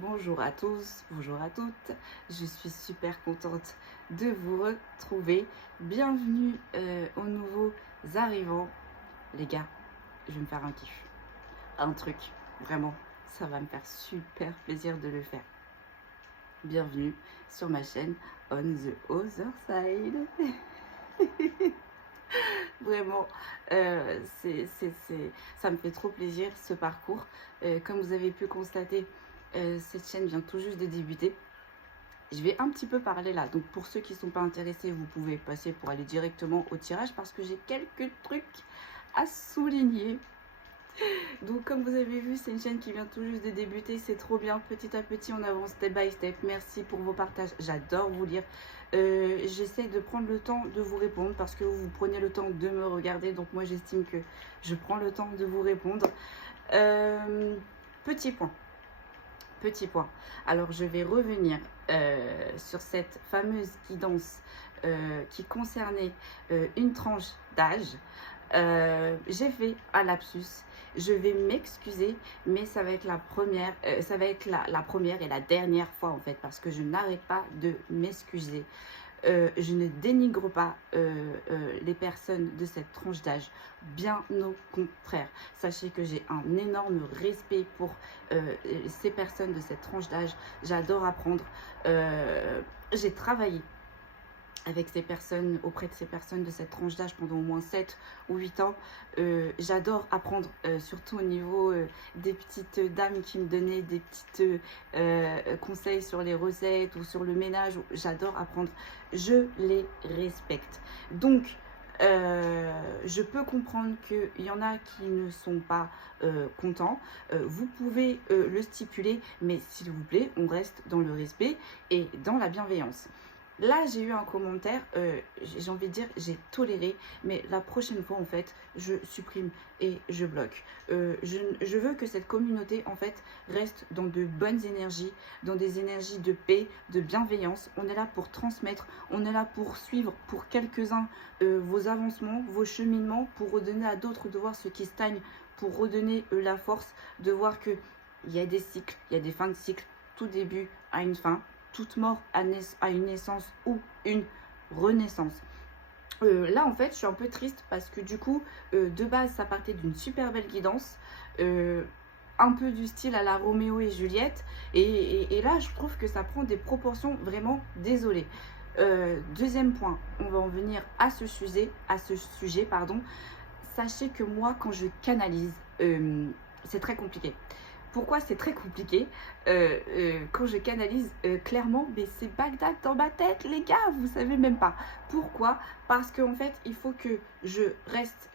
Bonjour à tous, bonjour à toutes. Je suis super contente de vous retrouver. Bienvenue aux nouveaux arrivants. Les gars, je vais me faire un kiff. Un truc, vraiment, ça va me faire super plaisir de le faire. Bienvenue sur ma chaîne On the Other Side. Vraiment, ça me fait trop plaisir ce parcours. Comme vous avez pu constater, cette chaîne vient tout juste de débuter. Je vais un petit peu parler là. Donc pour ceux qui ne sont pas intéressés, vous pouvez passer pour aller directement au tirage parce que j'ai quelques trucs à souligner. Donc comme vous avez vu, c'est une chaîne qui vient tout juste de débuter, c'est trop bien, petit à petit on avance step by step. Merci pour vos partages, j'adore vous lire. J'essaie de prendre le temps de vous répondre parce que vous prenez le temps de me regarder, donc moi j'estime que je prends le temps de vous répondre. Petit point. Alors je vais revenir sur cette fameuse guidance qui concernait une tranche d'âge. J'ai fait un lapsus, je vais m'excuser, mais ça va être la première, la première et la dernière fois en fait, parce que je n'arrête pas de m'excuser. Je ne dénigre pas les personnes de cette tranche d'âge, bien au contraire. Sachez que j'ai un énorme respect pour ces personnes de cette tranche d'âge. J'adore apprendre. J'ai travaillé avec ces personnes, auprès de ces personnes de cette tranche d'âge pendant au moins 7 ou 8 ans. J'adore apprendre, surtout au niveau des petites dames qui me donnaient des petits conseils sur les recettes ou sur le ménage. J'adore apprendre, je les respecte. Donc, je peux comprendre qu'il y en a qui ne sont pas contents. Vous pouvez le stipuler, mais s'il vous plaît, on reste dans le respect et dans la bienveillance. Là, j'ai eu un commentaire, j'ai envie de dire, j'ai toléré, mais la prochaine fois, en fait, je supprime et je bloque. Je veux que cette communauté, en fait, reste dans de bonnes énergies, dans des énergies de paix, de bienveillance. On est là pour transmettre, on est là pour suivre, pour quelques-uns, vos avancements, vos cheminements, pour redonner à d'autres de voir ce qui stagne, pour redonner la force de voir qu'il y a des cycles, il y a des fins de cycle, tout début a une fin. Toute mort a une naissance ou une renaissance. Là en fait je suis un peu triste parce que du coup de base ça partait d'une super belle guidance, un peu du style à la Roméo et Juliette, et là je trouve que ça prend des proportions vraiment désolées. Deuxième point, on va en venir à ce sujet, pardon. Sachez que moi quand je canalise, c'est très compliqué. Pourquoi c'est très compliqué? Quand je canalise clairement, mais c'est Bagdad dans ma tête, les gars, vous savez même pas. Pourquoi? Parce qu'en fait, il faut que je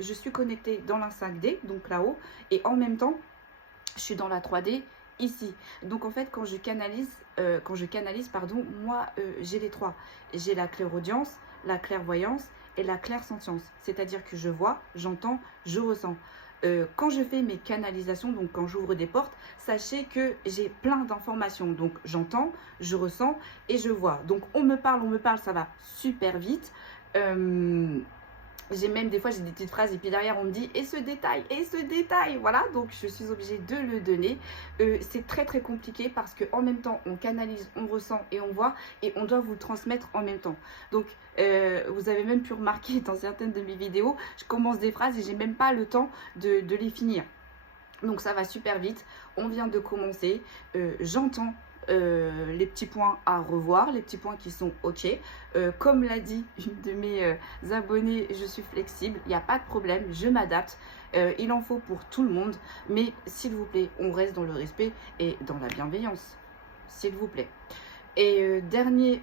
suis connectée dans la 5D, donc là-haut, et en même temps, je suis dans la 3D ici. Donc en fait, quand je canalise, pardon, moi, j'ai les trois. J'ai la clairaudience, la clairvoyance et la clairsentience. C'est-à-dire que je vois, j'entends, je ressens. Quand je fais mes canalisations, donc quand j'ouvre des portes, sachez que j'ai plein d'informations. Donc j'entends, je ressens et je vois. Donc on me parle, ça va super vite. J'ai même des fois j'ai des petites phrases et puis derrière on me dit et ce détail, voilà, donc je suis obligée de le donner. C'est très très compliqué parce que en même temps on canalise, on ressent et on voit et on doit vous le transmettre en même temps. Donc vous avez même pu remarquer dans certaines de mes vidéos, je commence des phrases et j'ai même pas le temps de les finir. Donc ça va super vite, on vient de commencer, j'entends les petits points à revoir, les petits points qui sont ok. Comme l'a dit une de mes abonnées, je suis flexible, il n'y a pas de problème, je m'adapte. Il en faut pour tout le monde, mais s'il vous plaît, on reste dans le respect et dans la bienveillance, s'il vous plaît. Et dernier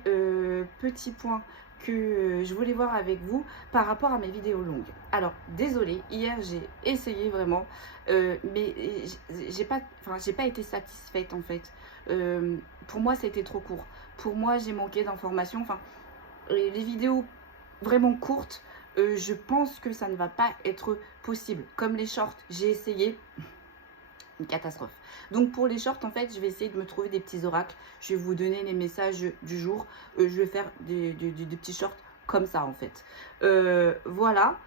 petit point que je voulais voir avec vous par rapport à mes vidéos longues. Alors, désolée, hier j'ai essayé vraiment, mais j'ai pas été satisfaite en fait. Pour moi, c'était trop court. Pour moi, j'ai manqué d'informations. Enfin, les vidéos vraiment courtes, je pense que ça ne va pas être possible. Comme les shorts, j'ai essayé. Une catastrophe. Donc pour les shorts, en fait, je vais essayer de me trouver des petits oracles. Je vais vous donner les messages du jour. Je vais faire des petits shorts comme ça, en fait. Voilà.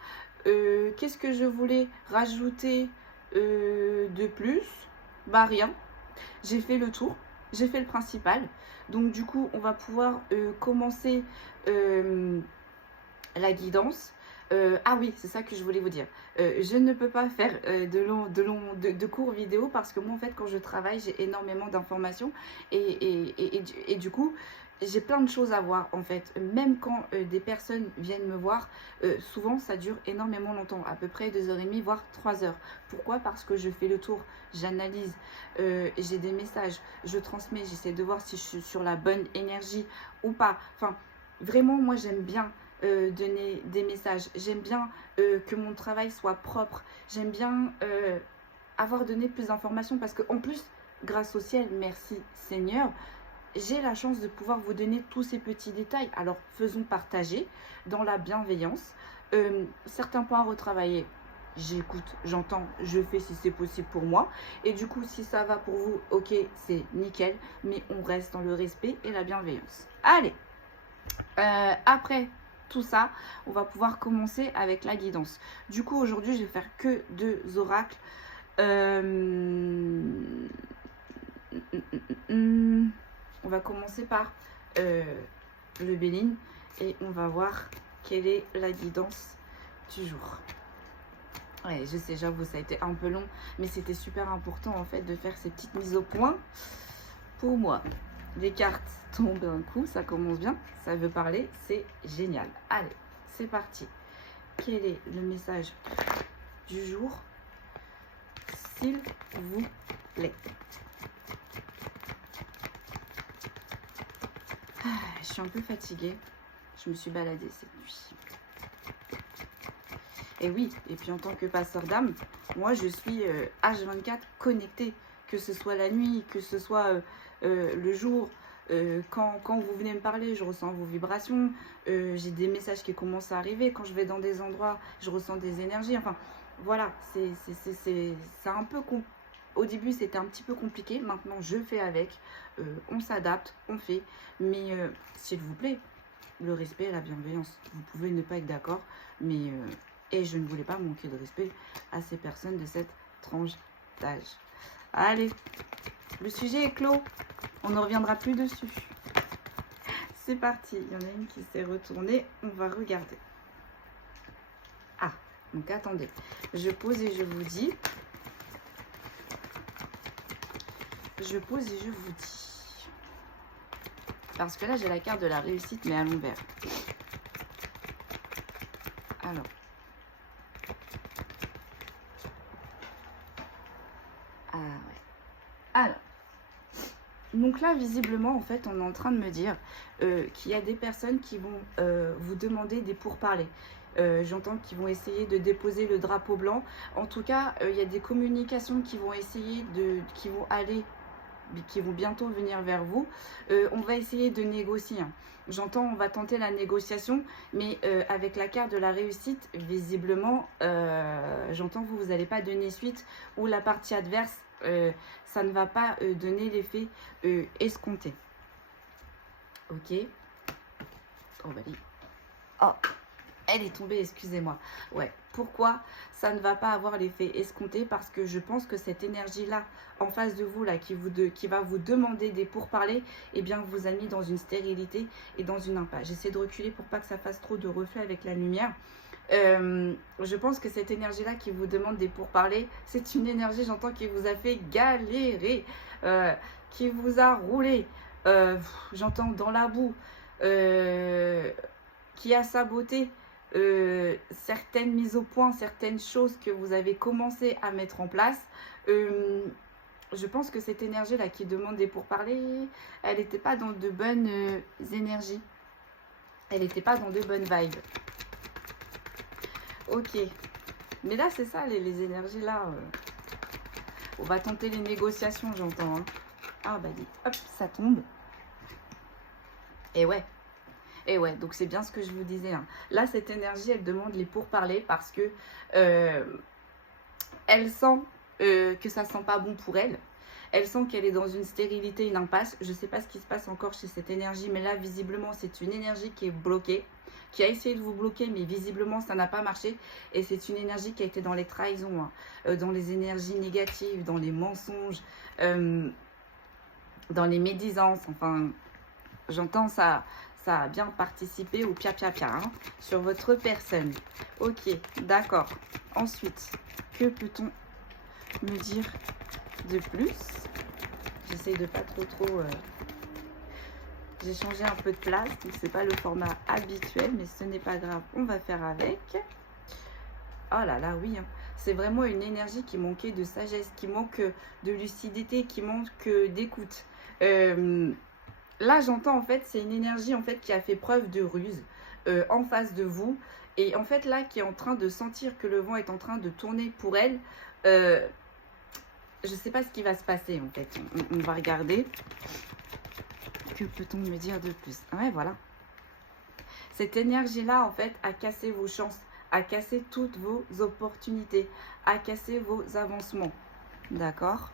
Qu'est-ce que je voulais rajouter de plus? Bah rien. J'ai fait le tour. j'ai fait le principal. Donc du coup, on va pouvoir commencer la guidance. Ah oui, c'est ça que je voulais vous dire. Je ne peux pas faire de courts vidéos parce que moi, en fait, quand je travaille, j'ai énormément d'informations et du coup, j'ai plein de choses à voir, en fait. Même quand des personnes viennent me voir, souvent, ça dure énormément longtemps, à peu près 2h30, voire 3 heures. Pourquoi? Parce que je fais le tour, j'analyse, j'ai des messages, je transmets, j'essaie de voir si je suis sur la bonne énergie ou pas. Enfin, vraiment, moi, j'aime bien donner des messages. J'aime bien que mon travail soit propre. J'aime bien avoir donné plus d'informations parce qu'en plus, grâce au ciel, merci Seigneur, j'ai la chance de pouvoir vous donner tous ces petits détails. Alors, faisons partager dans la bienveillance. Certains points à retravailler, j'écoute, j'entends, je fais si c'est possible pour moi. Et du coup, si ça va pour vous, ok, c'est nickel. Mais on reste dans le respect et la bienveillance. Allez, après tout ça, on va pouvoir commencer avec la guidance. Du coup, aujourd'hui, je vais faire que 2 oracles. On va commencer par le Béline et on va voir quelle est la guidance du jour. Ouais, je sais, j'avoue, ça a été un peu long, mais c'était super important en fait de faire ces petites mises au point pour moi. Les cartes tombent d'un coup, ça commence bien, ça veut parler, c'est génial. Allez, c'est parti. Quel est le message du jour, s'il vous plaît? Je suis un peu fatiguée, je me suis baladée cette nuit. Et oui, et puis en tant que passeur d'âme, moi je suis H24 connectée, que ce soit la nuit, que ce soit le jour. Quand vous venez me parler, je ressens vos vibrations, j'ai des messages qui commencent à arriver. Quand je vais dans des endroits, je ressens des énergies. Enfin, voilà, c'est un peu compliqué. Au début, c'était un petit peu compliqué. Maintenant, je fais avec. On s'adapte, on fait. Mais s'il vous plaît, le respect et la bienveillance. Vous pouvez ne pas être d'accord, mais... et je ne voulais pas manquer de respect à ces personnes de cette tranche d'âge. Allez, le sujet est clos. On ne reviendra plus dessus. C'est parti. Il y en a une qui s'est retournée. On va regarder. Ah, donc attendez. Je pose et je vous dis. Je pose et je vous dis. Parce que là, j'ai la carte de la réussite, mais à l'envers. Alors. Ah ouais. Alors. Donc là, visiblement, en fait, on est en train de me dire qu'il y a des personnes qui vont vous demander des pourparlers. J'entends qu'ils vont essayer de déposer le drapeau blanc. En tout cas, il y a des communications qui vont essayer qui vont bientôt venir vers vous. On va essayer de négocier. J'entends, on va tenter la négociation, mais avec la carte de la réussite, visiblement, j'entends vous n'allez pas donner suite ou la partie adverse, ça ne va pas donner l'effet escompté. Ok. Oh, bah, oh, elle est tombée, excusez-moi. Ouais. Pourquoi ça ne va pas avoir l'effet escompté? Parce que je pense que cette énergie-là, en face de vous, là, qui va vous demander des pourparlers, eh bien, vous a mis dans une stérilité et dans une impasse. J'essaie de reculer pour pas que ça fasse trop de reflets avec la lumière. Je pense que cette énergie-là qui vous demande des pourparlers, c'est une énergie, j'entends, qui vous a fait galérer, qui vous a roulé, j'entends, dans la boue, qui a saboté certaines mises au point, certaines choses que vous avez commencé à mettre en place. Je pense que cette énergie-là qui demande des pourparlers, elle n'était pas dans de bonnes énergies. Elle n'était pas dans de bonnes vibes. Ok. Mais là, c'est ça, les énergies là. On va tenter les négociations, j'entends. Hein. Ah, bah, dis, hop, ça tombe. Et ouais. Et ouais, donc c'est bien ce que je vous disais. Hein. Là, cette énergie, elle demande les pourparlers parce que elle sent que ça sent pas bon pour elle. Elle sent qu'elle est dans une stérilité, une impasse. Je ne sais pas ce qui se passe encore chez cette énergie, mais là, visiblement, c'est une énergie qui est bloquée, qui a essayé de vous bloquer, mais visiblement, ça n'a pas marché. Et c'est une énergie qui a été dans les trahisons, hein, dans les énergies négatives, dans les mensonges. dans les médisances, enfin, j'entends ça, ça a bien participé au pia-pia-pia hein, sur votre personne. Ok, d'accord. Ensuite, que peut-on me dire de plus? J'essaie de pas trop... J'ai changé un peu de place, donc c'est pas le format habituel, mais ce n'est pas grave, on va faire avec. Oh là là, oui, hein. C'est vraiment une énergie qui manquait de sagesse, qui manque de lucidité, qui manque d'écoute. Là, j'entends en fait, c'est une énergie en fait qui a fait preuve de ruse en face de vous. Et en fait, là, qui est en train de sentir que le vent est en train de tourner pour elle. Je ne sais pas ce qui va se passer en fait. On va regarder. Que peut-on me dire de plus? Ouais, voilà. Cette énergie-là, en fait, a cassé vos chances, a cassé toutes vos opportunités, a cassé vos avancements. D'accord?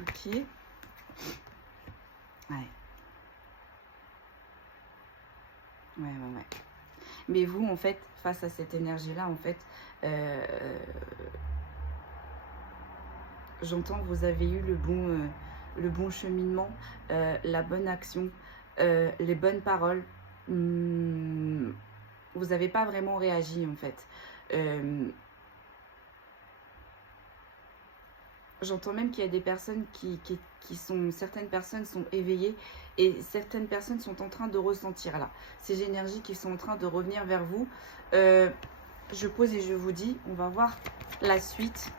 Ok. Ouais. Ouais. Mais vous, en fait, face à cette énergie-là, en fait, j'entends que vous avez eu le bon cheminement, la bonne action, les bonnes paroles. Vous n'avez pas vraiment réagi, en fait. J'entends même qu'il y a des personnes certaines personnes sont éveillées et certaines personnes sont en train de ressentir là. Ces énergies qui sont en train de revenir vers vous. Je pose et je vous dis, on va voir la suite.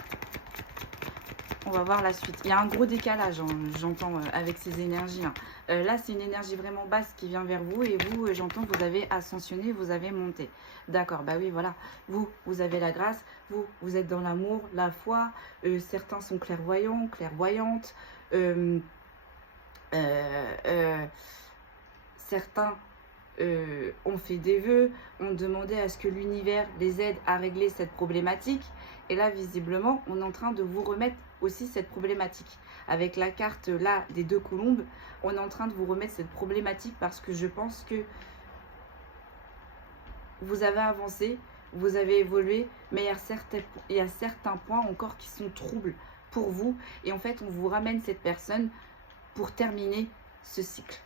On va voir la suite. Il y a un gros décalage, hein, j'entends, avec ces énergies. Hein. Là, c'est une énergie vraiment basse qui vient vers vous. Et vous, j'entends que vous avez ascensionné, vous avez monté. D'accord, bah oui, voilà. Vous avez la grâce. Vous êtes dans l'amour, la foi. Certains sont clairvoyants, clairvoyantes. Certains ont fait des vœux, ont demandé à ce que l'univers les aide à régler cette problématique. Et là, visiblement, on est en train de vous remettre aussi cette problématique. Avec la carte là des 2 colombes, on est en train de vous remettre cette problématique parce que je pense que vous avez avancé, vous avez évolué, mais il y a certains points encore qui sont troubles pour vous. Et en fait, on vous ramène cette personne pour terminer ce cycle.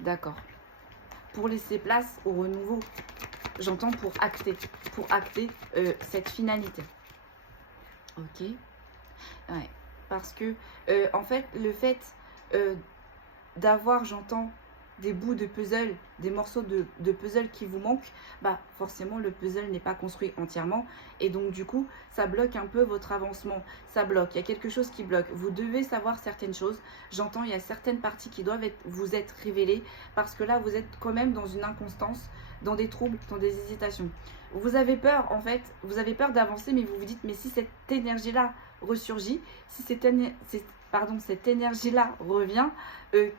D'accord. Pour laisser place au renouveau. J'entends pour acter cette finalité. Ok. Ouais. Parce que, en fait, le fait d'avoir, j'entends, des bouts de puzzle, des morceaux de puzzle qui vous manquent, bah forcément le puzzle n'est pas construit entièrement et donc du coup ça bloque un peu votre avancement, ça bloque, il y a quelque chose qui bloque, vous devez savoir certaines choses, j'entends il y a certaines parties qui doivent vous être révélées parce que là vous êtes quand même dans une inconstance, dans des troubles, dans des hésitations. Vous avez peur en fait, vous avez peur d'avancer mais vous vous dites mais si cette énergie là ressurgit, si cette énergie-là revient,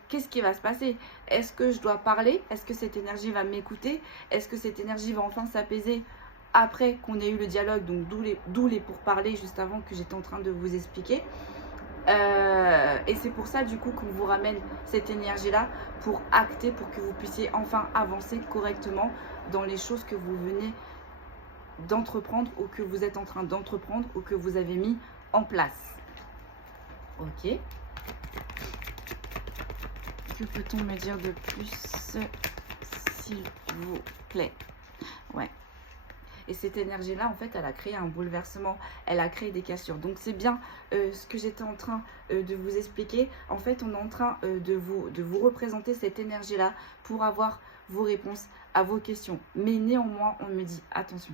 qu'est-ce qui va se passer? Est-ce que je dois parler? Est-ce que cette énergie va m'écouter? Est-ce que cette énergie va enfin s'apaiser après qu'on ait eu le dialogue? Donc d'où les pourparlers juste avant que j'étais en train de vous expliquer. Et c'est pour ça du coup qu'on vous ramène cette énergie-là pour acter, pour que vous puissiez enfin avancer correctement dans les choses que vous venez d'entreprendre ou que vous êtes en train d'entreprendre ou que vous avez mis en place. Ok. Que peut-on me dire de plus, s'il vous plaît? Ouais. Et cette énergie-là, en fait, elle a créé un bouleversement, elle a créé des cassures. Donc, c'est bien ce que j'étais en train de vous expliquer. En fait, on est en train de vous représenter cette énergie-là pour avoir vos réponses à vos questions. Mais néanmoins, on me dit attention.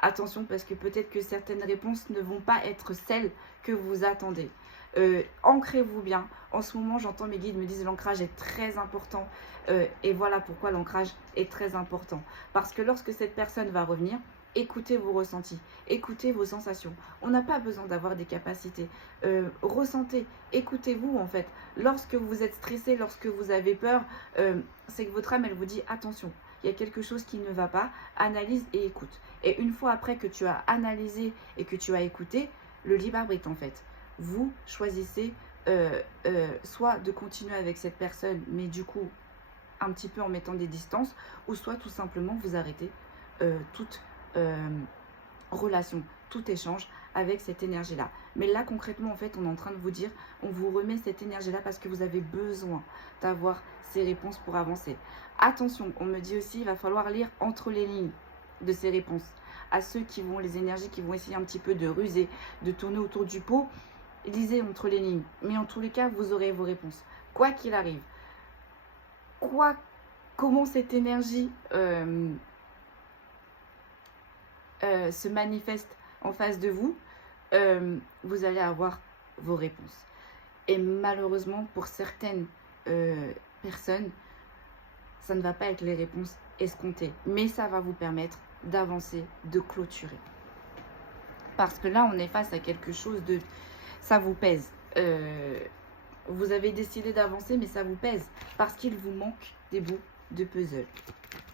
Attention, parce que peut-être que certaines réponses ne vont pas être celles que vous attendez. Ancrez-vous bien. En ce moment, j'entends mes guides me disent l'ancrage est très important. Et voilà pourquoi l'ancrage est très important. Parce que lorsque cette personne va revenir, écoutez vos ressentis, écoutez vos sensations. On n'a pas besoin d'avoir des capacités. Ressentez, écoutez-vous en fait. Lorsque vous êtes stressé, lorsque vous avez peur, c'est que votre âme, elle vous dit attention. Il y a quelque chose qui ne va pas, analyse et écoute. Et une fois après que tu as analysé et que tu as écouté, le libre arbitre en fait. Vous choisissez soit de continuer avec cette personne, mais du coup, un petit peu en mettant des distances, ou soit tout simplement vous arrêtez toute relation, tout échange avec cette énergie-là. Mais là, concrètement, en fait, on est en train de vous dire, on vous remet cette énergie-là parce que vous avez besoin d'avoir ces réponses pour avancer. Attention, on me dit aussi, il va falloir lire entre les lignes de ces réponses. À ceux qui vont, les énergies qui vont essayer un petit peu de ruser, de tourner autour du pot, lisez entre les lignes. Mais en tous les cas, vous aurez vos réponses. Quoi qu'il arrive, comment cette énergie se manifeste en face de vous, vous allez avoir vos réponses. Et malheureusement, pour certaines personnes, ça ne va pas être les réponses escomptées. Mais ça va vous permettre d'avancer, de clôturer. Parce que là, on est face à quelque chose de... Ça vous pèse. Vous avez décidé d'avancer, mais ça vous pèse. Parce qu'il vous manque des bouts de puzzle.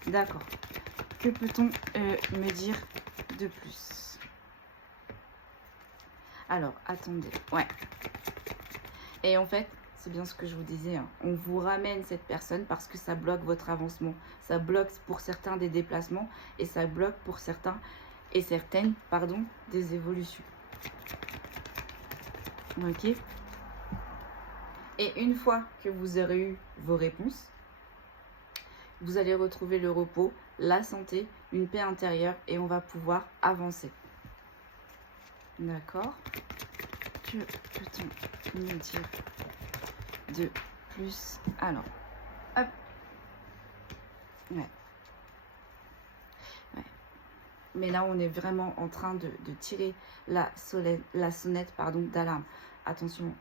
D'accord. Que peut-on me dire de plus? Alors, attendez. Ouais. Et en fait, c'est bien ce que je vous disais. Hein. On vous ramène cette personne parce que ça bloque votre avancement. Ça bloque pour certains des déplacements et ça bloque pour certains et certaines, pardon, des évolutions. Ok. Et une fois que vous aurez eu vos réponses, vous allez retrouver le repos, la santé, une paix intérieure et on va pouvoir avancer. D'accord? Que peut-on me dire de plus? Alors, hop. Ouais. Mais là, on est vraiment en train de tirer la sonnette d'alarme. Attention,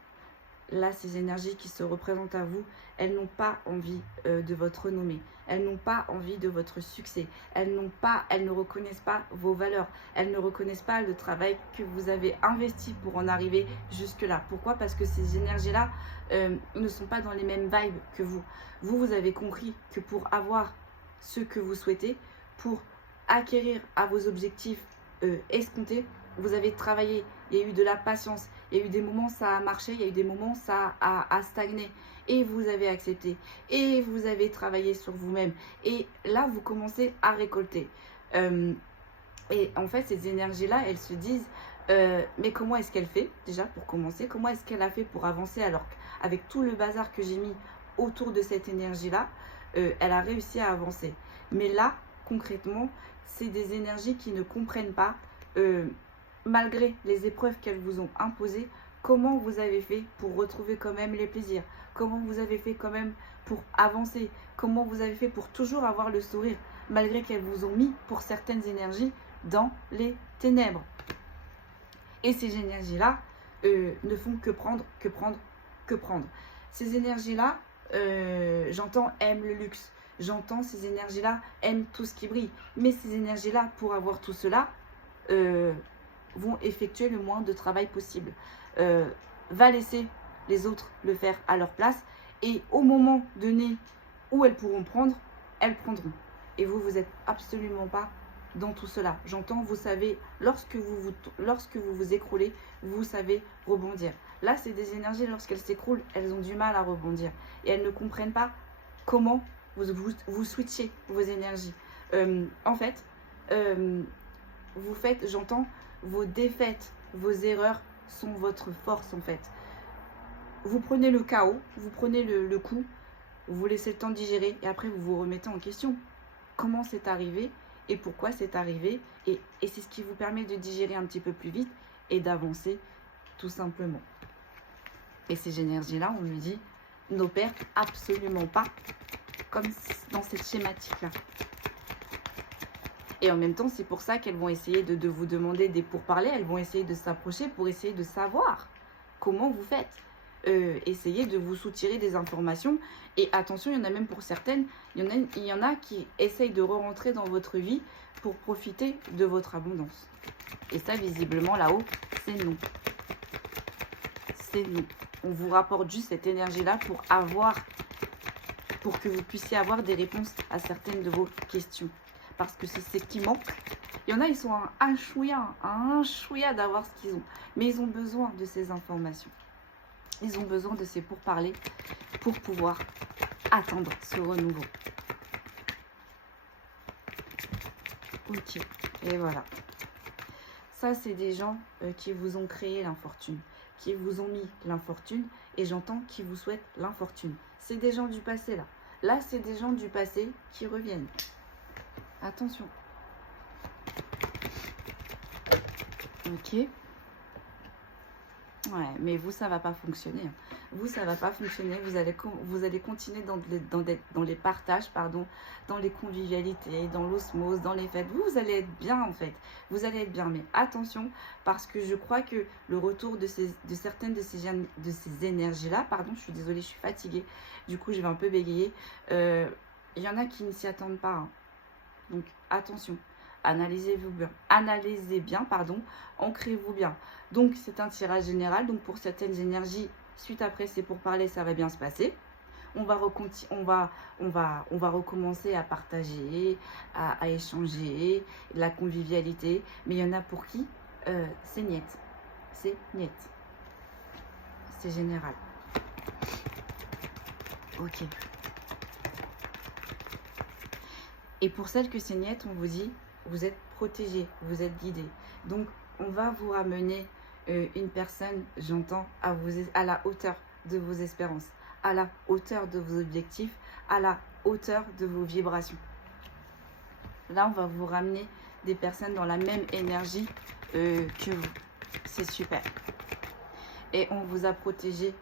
là, ces énergies qui se représentent à vous, elles n'ont pas envie de votre renommée. Elles n'ont pas envie de votre succès. Elles ne reconnaissent pas vos valeurs. Elles ne reconnaissent pas le travail que vous avez investi pour en arriver jusque-là. Pourquoi? Parce que ces énergies-là ne sont pas dans les mêmes vibes que vous. Vous avez compris que pour avoir ce que vous souhaitez, pour acquérir à vos objectifs escomptés, vous avez travaillé, il y a eu de la patience, il y a eu des moments ça a marché, il y a eu des moments ça a stagné et vous avez accepté et vous avez travaillé sur vous-même et là vous commencez à récolter. Et en fait ces énergies-là, elles se disent mais comment est-ce qu'elle fait déjà pour commencer? Comment est-ce qu'elle a fait pour avancer alors qu'avec tout le bazar que j'ai mis autour de cette énergie-là, elle a réussi à avancer. Mais là, concrètement, c'est des énergies qui ne comprennent pas, malgré les épreuves qu'elles vous ont imposées, comment vous avez fait pour retrouver quand même les plaisirs, comment vous avez fait quand même pour avancer, comment vous avez fait pour toujours avoir le sourire, malgré qu'elles vous ont mis, pour certaines énergies, dans les ténèbres. Et ces énergies-là ne font que prendre, que prendre, que prendre. Ces énergies-là, j'entends, aiment le luxe. J'entends ces énergies-là aiment tout ce qui brille. Mais ces énergies-là, pour avoir tout cela, vont effectuer le moins de travail possible. Va laisser les autres le faire à leur place. Et au moment donné où elles pourront prendre, elles prendront. Et vous, vous n'êtes absolument pas dans tout cela. J'entends, vous savez, lorsque vous vous écroulez, vous savez rebondir. Là, c'est des énergies, lorsqu'elles s'écroulent, elles ont du mal à rebondir. Et elles ne comprennent pas comment vous switchez vos énergies. En fait, vous faites, j'entends, vos défaites, vos erreurs sont votre force en fait. Vous prenez le chaos, vous prenez le coup, vous laissez le temps de digérer et après vous vous remettez en question. Comment c'est arrivé et pourquoi c'est arrivé et c'est ce qui vous permet de digérer un petit peu plus vite et d'avancer tout simplement. Et ces énergies-là, on me dit, n'opèrent absolument pas comme dans cette schématique-là. Et en même temps, c'est pour ça qu'elles vont essayer de vous demander des pourparlers, elles vont essayer de s'approcher pour essayer de savoir comment vous faites. Essayez de vous soutirer des informations. Et attention, il y en a même pour certaines, il y en a qui essayent de re-rentrer dans votre vie pour profiter de votre abondance. Et ça, visiblement, là-haut, c'est non. C'est non. On vous rapporte juste cette énergie-là pour que vous puissiez avoir des réponses à certaines de vos questions. Parce que c'est ce qui manque. Il y en a, ils sont un chouïa d'avoir ce qu'ils ont. Mais ils ont besoin de ces informations. Ils ont besoin de ces pourparlers pour pouvoir attendre ce renouveau. Ok, et voilà. Ça, c'est des gens qui vous ont créé l'infortune, qui vous ont mis l'infortune, et j'entends qui vous souhaitent l'infortune. C'est des gens du passé, là. Là, c'est des gens du passé qui reviennent. Attention. Ok. Ouais, mais vous, ça va pas fonctionner. Vous, ça va pas fonctionner. Vous allez continuer dans les partages, pardon, dans les convivialités, dans l'osmose, dans les fêtes. Vous allez être bien, en fait. Vous allez être bien. Mais attention, parce que je crois que le retour de certaines de ces énergies-là, pardon, je suis désolée, je suis fatiguée. Du coup, je vais un peu bégayer. Il y en a qui ne s'y attendent pas. Hein. Donc, attention. Analysez bien, pardon, ancrez-vous bien. Donc, c'est un tirage général. Donc, pour certaines énergies, suite après, c'est pour parler, ça va bien se passer. On va recommencer à partager, à échanger, la convivialité. Mais il y en a pour qui c'est niet. C'est niet. C'est général. Ok. Et pour celles que c'est niet, on vous dit, vous êtes protégé, vous êtes guidé. Donc, on va vous ramener une personne, j'entends, à la hauteur de vos espérances, à la hauteur de vos objectifs, à la hauteur de vos vibrations. Là, on va vous ramener des personnes dans la même énergie que vous. C'est super. Et on vous a protégé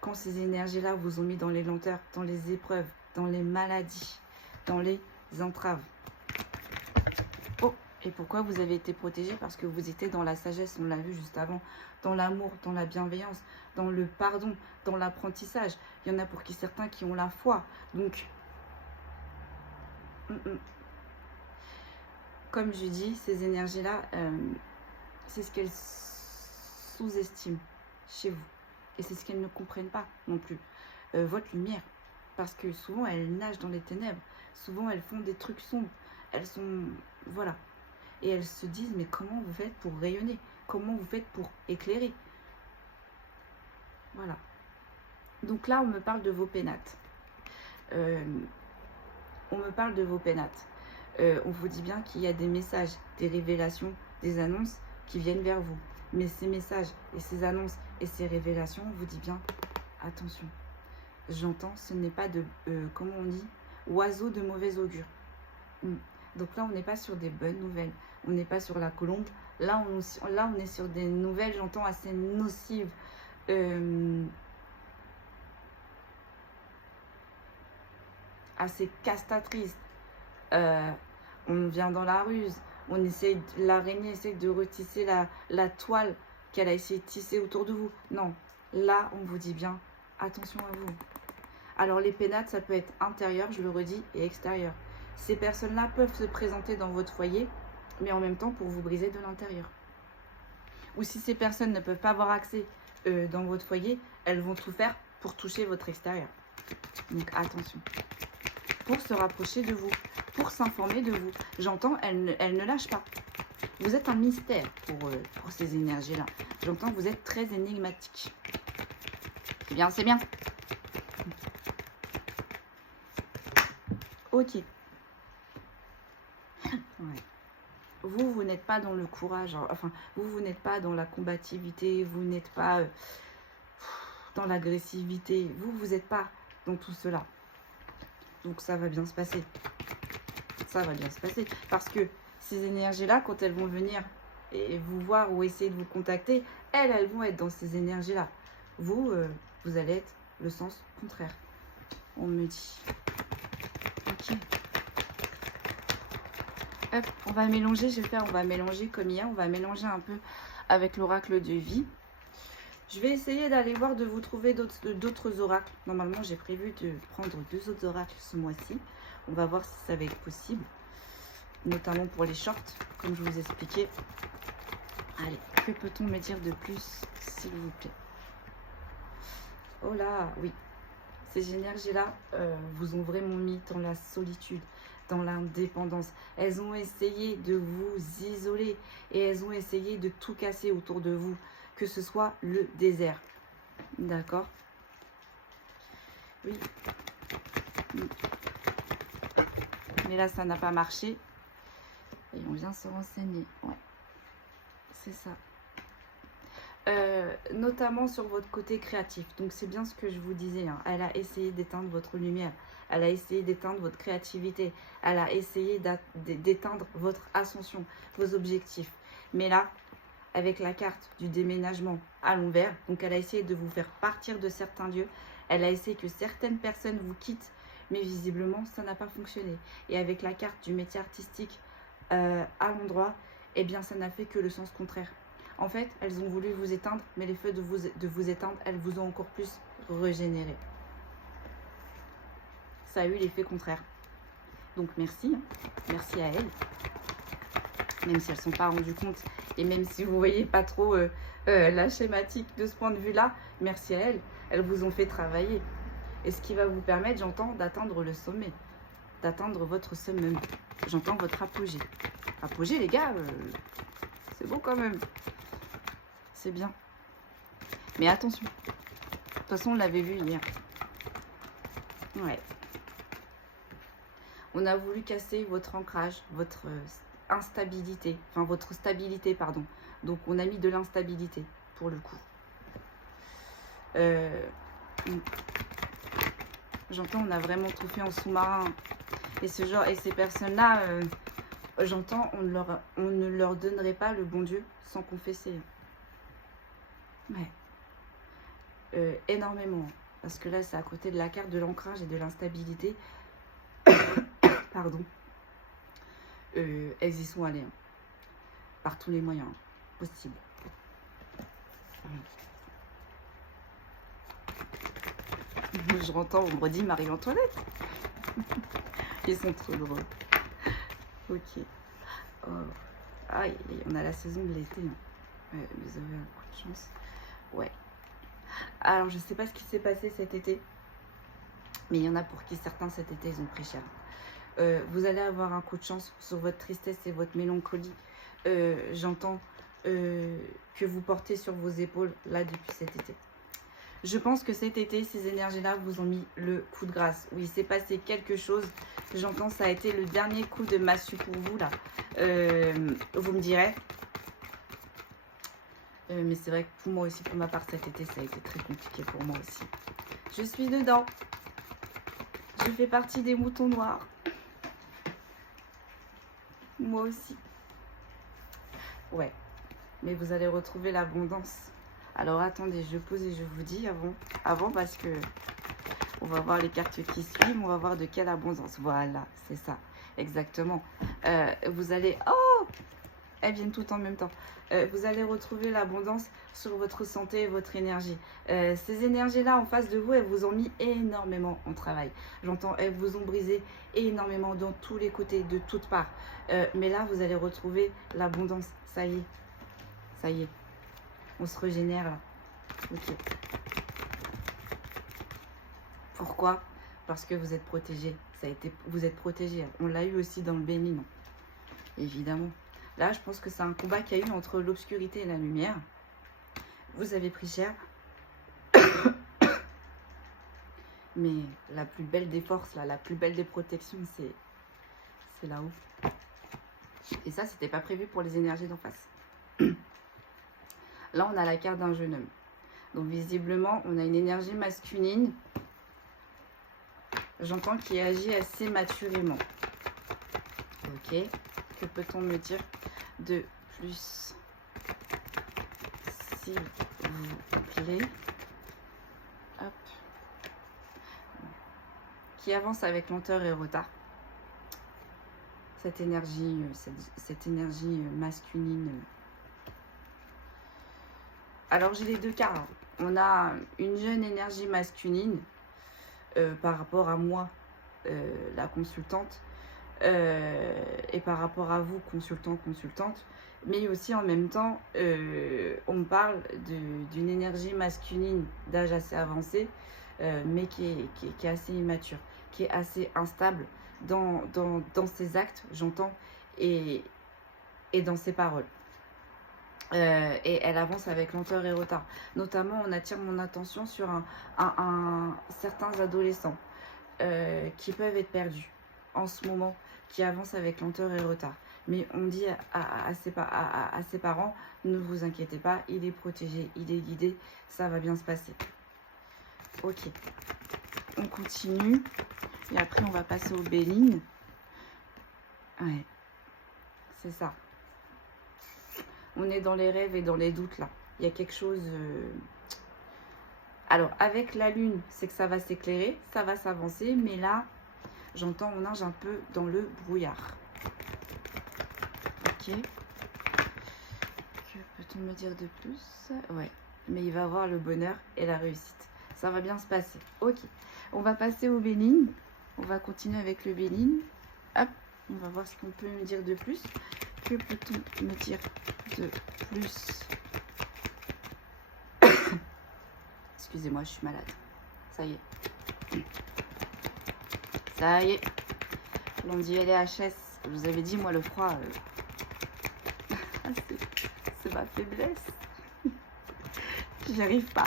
quand ces énergies-là vous ont mis dans les lenteurs, dans les épreuves, dans les maladies, dans les entraves. Oh, et pourquoi vous avez été protégé? Parce que vous étiez dans la sagesse, on l'a vu juste avant, dans l'amour, dans la bienveillance, dans le pardon, dans l'apprentissage. Il y en a pour certains qui ont la foi. Donc, comme je dis, ces énergies-là, c'est ce qu'elles sous-estiment chez vous. Et c'est ce qu'elles ne comprennent pas non plus. Votre lumière. Parce que souvent, elles nagent dans les ténèbres. Souvent, elles font des trucs sombres. Elles sont... Voilà. Et elles se disent, mais comment vous faites pour rayonner? Comment vous faites pour éclairer? Voilà. Donc là, on me parle de vos pénates. On me parle de vos pénates. On vous dit bien qu'il y a des messages, des révélations, des annonces qui viennent vers vous. Mais ces messages et ces annonces et ces révélations, on vous dit bien, attention. J'entends, ce n'est pas de, comment on dit, oiseau de mauvais augure. Donc là, on n'est pas sur des bonnes nouvelles. On n'est pas sur la colombe. Là, on est sur des nouvelles, j'entends, assez nocives. Assez castatrices. On vient dans la ruse. L'araignée essaie de retisser la toile qu'elle a essayé de tisser autour de vous. Non, là, on vous dit bien, attention à vous. Alors, les pénates, ça peut être intérieur, je le redis, et extérieur. Ces personnes-là peuvent se présenter dans votre foyer, mais en même temps pour vous briser de l'intérieur. Ou si ces personnes ne peuvent pas avoir accès dans votre foyer, elles vont tout faire pour toucher votre extérieur. Donc, attention. Pour se rapprocher de vous, pour s'informer de vous. J'entends, elles ne lâchent pas. Vous êtes un mystère pour ces énergies-là. J'entends que vous êtes très énigmatique. C'est bien, c'est bien. Ok. Ouais. Vous n'êtes pas dans le courage. Enfin, vous n'êtes pas dans la combativité. Vous n'êtes pas dans l'agressivité. Vous n'êtes pas dans tout cela. Donc, ça va bien se passer. Ça va bien se passer. Parce que ces énergies-là, quand elles vont venir et vous voir ou essayer de vous contacter, elles vont être dans ces énergies-là. Vous allez être le sens contraire. On me dit. Ok. Hop, on va mélanger, on va mélanger comme hier, on va mélanger un peu avec l'oracle de vie. Je vais essayer d'aller voir, de vous trouver d'autres oracles. Normalement, j'ai prévu de prendre 2 autres oracles ce mois-ci. On va voir si ça va être possible, notamment pour les shorts, comme je vous expliquais. Allez, que peut-on me dire de plus, s'il vous plaît? Oh là, oui. Ces énergies-là vous ont vraiment mis dans la solitude, dans l'indépendance. Elles ont essayé de vous isoler et elles ont essayé de tout casser autour de vous, que ce soit le désert. D'accord? Oui. Mais là, ça n'a pas marché. Et on vient se renseigner. Ouais. C'est ça. Notamment sur votre côté créatif. Donc c'est bien ce que je vous disais, hein. Elle a essayé d'éteindre votre lumière. Elle a essayé d'éteindre votre créativité. Elle a essayé d'éteindre votre ascension, vos objectifs. Mais là, avec la carte du déménagement à l'envers, donc elle a essayé de vous faire partir de certains lieux. Elle a essayé que certaines personnes vous quittent, mais visiblement, ça n'a pas fonctionné. Et avec la carte du métier artistique à l'endroit, eh bien, ça n'a fait que le sens contraire. En fait, elles ont voulu vous éteindre, mais les feux de vous éteindre, elles vous ont encore plus régénéré. Ça a eu l'effet contraire. Donc merci, hein. Merci à elles. Même si elles ne sont pas rendues compte, et même si vous ne voyez pas trop la schématique de ce point de vue-là, merci à elles. Elles vous ont fait travailler. Et ce qui va vous permettre, j'entends, d'atteindre le sommet, d'atteindre votre summum. J'entends votre apogée. Apogée, les gars, c'est beau quand même. C'est bien. Mais attention. De toute façon, on l'avait vu hier. Ouais. On a voulu casser votre ancrage, votre instabilité. Enfin, votre stabilité, pardon. Donc, on a mis de l'instabilité, pour le coup. J'entends, on a vraiment tout fait en sous-marin. Et ce genre, et ces personnes-là, j'entends, on ne leur donnerait pas le bon Dieu sans confesser. Ouais. Énormément. Parce que là, c'est à côté de la carte de l'ancrage et de l'instabilité. Pardon. Elles y sont allées. Hein. Par tous les moyens possibles. Je rentends vendredi Marie-Antoinette. Ils sont trop drôles. Ok. Oh. Ah, on a la saison de l'été. Hein. Ouais, vous avez un coup de chance. Ouais. Alors, je sais pas ce qui s'est passé cet été. Mais il y en a pour qui certains cet été, ils ont pris cher. Vous allez avoir un coup de chance sur votre tristesse et votre mélancolie. J'entends que vous portez sur vos épaules là depuis cet été. Je pense que cet été, ces énergies-là vous ont mis le coup de grâce. Oui, il s'est passé quelque chose. J'entends, ça a été le dernier coup de massue pour vous, là. Vous me direz. Mais c'est vrai que pour moi aussi, pour ma part, cet été, ça a été très compliqué pour moi aussi. Je suis dedans. Je fais partie des moutons noirs. Moi aussi. Ouais. Mais vous allez retrouver l'abondance. Alors attendez, je pose et je vous dis avant parce que on va voir les cartes qui suivent, on va voir de quelle abondance. Voilà, c'est ça, exactement. Vous allez, oh, elles viennent toutes en même temps. Vous allez retrouver l'abondance sur votre santé et votre énergie. Ces énergies-là en face de vous, elles vous ont mis énormément en travail. J'entends, elles vous ont brisé énormément dans tous les côtés, de toutes parts. Mais là, vous allez retrouver l'abondance. Ça y est, ça y est. On se régénère là. Ok. Pourquoi? Parce que vous êtes protégé. Vous êtes protégé. On l'a eu aussi dans le bénin. Évidemment. Là, je pense que c'est un combat qu'il y a eu entre l'obscurité et la lumière. Vous avez pris cher. Mais la plus belle des forces, là, la plus belle des protections, c'est là-haut. Et ça, c'était pas prévu pour les énergies d'en face. Là, on a la carte d'un jeune homme. Donc, visiblement, on a une énergie masculine. J'entends qu'il agit assez maturément. Ok. Que peut-on me dire de plus, s'il vous plaît? Hop. Qui avance avec lenteur et retard. Cette énergie masculine. Alors, j'ai les deux cas. On a une jeune énergie masculine par rapport à moi, la consultante, et par rapport à vous, consultante. Mais aussi, en même temps, on me parle d'une énergie masculine d'âge assez avancé, mais qui est assez immature, qui est assez instable dans ses actes, j'entends, et dans ses paroles. Et elle avance avec lenteur et retard. Notamment, on attire mon attention sur certains adolescents qui peuvent être perdus en ce moment, qui avancent avec lenteur et retard. Mais on dit à ses parents, ne vous inquiétez pas, il est protégé, il est guidé, ça va bien se passer. Ok, on continue. Et après, on va passer au Béline. Ouais, c'est ça. On est dans les rêves et dans les doutes, là. Il y a quelque chose... Alors, avec la lune, c'est que ça va s'éclairer, ça va s'avancer. Mais là, j'entends, on nage un peu dans le brouillard. Ok. Que peut-on me dire de plus? Ouais, mais il va avoir le bonheur et la réussite. Ça va bien se passer. Ok, on va passer au Béline. On va continuer avec le Béline. Hop, on va voir ce qu'on peut me dire de plus. Que peut-on me dire de plus? Excusez-moi, je suis malade. Ça y est. Ça y est. Lundi LHS. Je vous avais dit, moi, le froid, c'est ma faiblesse. J'y arrive pas.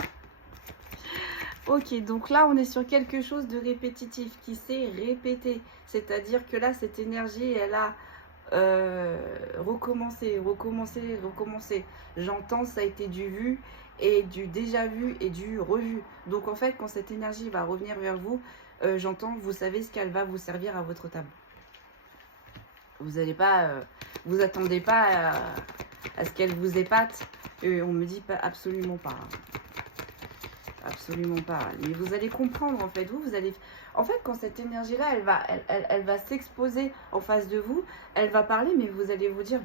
Ok, donc là, on est sur quelque chose de répétitif qui s'est répété. C'est-à-dire que là, cette énergie, elle a recommencé. J'entends, ça a été du vu et du déjà vu et du revu. Donc, en fait, quand cette énergie va revenir vers vous, j'entends, vous savez ce qu'elle va vous servir à votre table. Vous n'allez pas... vous attendez pas à ce qu'elle vous épate. On me dit pas, absolument pas. Absolument pas. Mais vous allez comprendre, en fait. Vous allez... En fait, quand cette énergie-là, elle va s'exposer en face de vous, elle va parler, mais vous allez vous dire,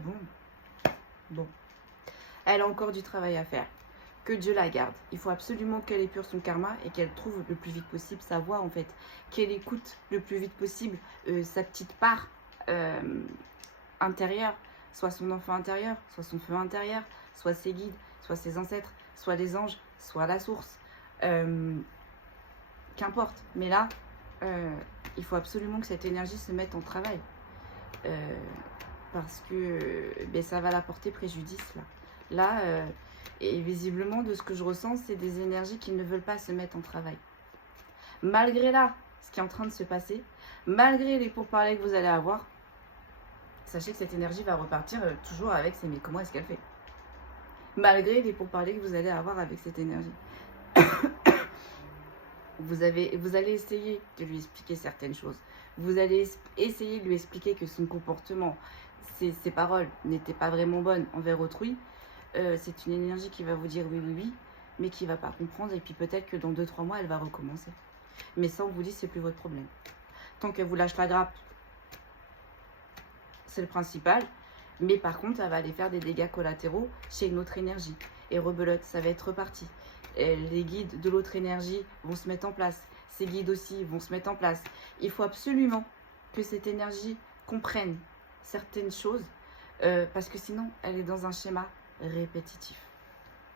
bon, elle a encore du travail à faire. Que Dieu la garde. Il faut absolument qu'elle épure son karma et qu'elle trouve le plus vite possible sa voix, en fait. Qu'elle écoute le plus vite possible sa petite part intérieure, soit son enfant intérieur, soit son feu intérieur, soit ses guides, soit ses ancêtres, soit les anges, soit la source. Qu'importe, mais là il faut absolument que cette énergie se mette en travail parce que ça va la porter préjudice là et visiblement de ce que je ressens, c'est des énergies qui ne veulent pas se mettre en travail malgré là ce qui est en train de se passer, malgré les pourparlers que vous allez avoir. Sachez que cette énergie va repartir toujours avec mais comment est-ce qu'elle fait, malgré les pourparlers que vous allez avoir avec cette énergie. Vous allez essayer de lui expliquer certaines choses. Vous allez essayer de lui expliquer que son comportement, ses paroles n'étaient pas vraiment bonnes envers autrui. C'est une énergie qui va vous dire oui, mais qui ne va pas comprendre. Et puis peut-être que dans 2-3 mois, elle va recommencer. Mais ça, on vous dit, c'est plus votre problème. Tant qu'elle vous lâche la grappe, c'est le principal. Mais par contre, elle va aller faire des dégâts collatéraux chez une autre énergie. Et rebelote, ça va être reparti. Et les guides de l'autre énergie vont se mettre en place. Ces guides aussi vont se mettre en place. Il faut absolument que cette énergie comprenne certaines choses. Parce que sinon, elle est dans un schéma répétitif.